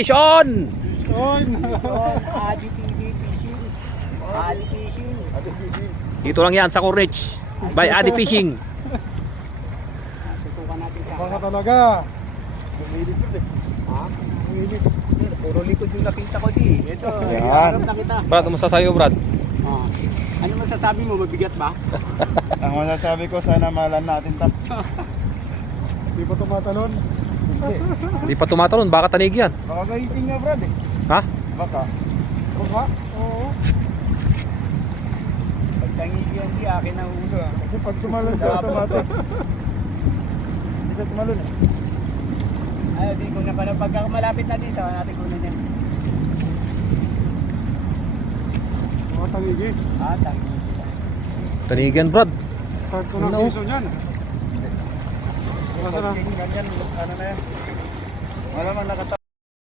Fishon! Adi TV Fishing. Adi Fishing. Dito lang yan sa Corniche. By Adi Fishing. Tutukan natin sa Baka talaga. Bumilit yun eh. Ha? Bumilit. Puro likod yung nakita ko di. Ito, Yan. harap na kita. Brad, ano masasabi mo, Brad? Ah. Ano masasabi mo? Mabigat ba? Ang masasabi ko, sana mahalan natin ta. Di pa tumatalon? Hindi. Di pa tumatalon, baka tanig yan. Baka gahiting nga, Brad eh. Ha? Baka. Baka? Oo. Pag tangigi yan di, akin ang ulo. Kasi pag tumalon siya, automatic. Hindi siya tumalon eh. Ay, di ko na pala. Pagka malapit na dito, natin kunin yan. Mga tangigi. Ah, tangigi. Tanig yan, Brad. Start ko ng Ano? piso niyan. Basta na. Ganyan, ano na yan. Wala man nakata.